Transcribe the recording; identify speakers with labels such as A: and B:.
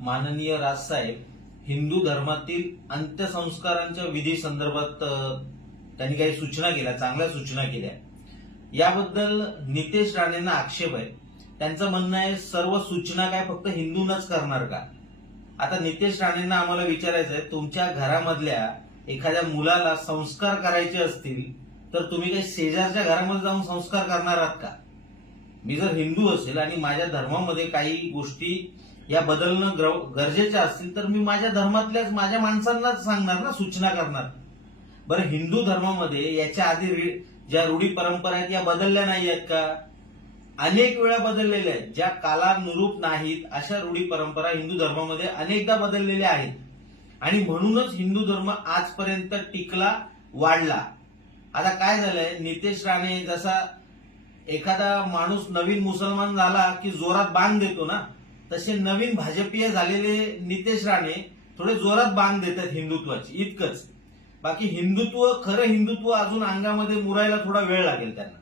A: माननीय राजसाहेब हिंदू धर्मातील अंत्यसंस्कारांच्या विधी संदर्भात त्यांनी काही सूचना केल्या चांगल्या सूचना केल्या. याबद्दल नितेश राणेंना आक्षेप आहे. त्यांचं म्हणणं आहे सर्व सूचना काय फक्त हिंदूनच करणार का? आता नितेश राणेंना आम्हाला विचारायचं आहे तुमच्या घरामधल्या एखाद्या मुलाला संस्कार करायचे असतील तर तुम्ही काही शेजारच्या घरामध्ये जाऊन संस्कार करणार आहात का? मी जर हिंदू असेल आणि माझ्या धर्मामध्ये काही गोष्टी या बदलणं गरजेच्या असतील तर मी माझ्या धर्मातल्याच माझ्या माणसांनाच सांगणार ना सूचना करणार. बरं हिंदू धर्मामध्ये याच्या आधी ज्या रूढी परंपरा आहेत या बदलल्या नाही आहेत का? अनेक वेळा बदललेल्या आहेत. ज्या कालानुरूप नाहीत अशा रूढी परंपरा हिंदू धर्मामध्ये अनेकदा बदललेल्या आहेत. आणि म्हणूनच हिंदू धर्म आजपर्यंत टिकला वाढला. आता काय झालंय? नितेश राणे जसा एखादा माणूस नवीन मुसलमान झाला की जोरात बांध देतो ना? तसे नवीन भाजपीय झालेले नितेश राणे थोडे जोरात बांध देतात हिंदुत्वाची इतकंच. बाकी हिंदुत्व खरं हिंदुत्व अजून अंगामध्ये मुरायला थोडा वेळ लागेल त्यांना.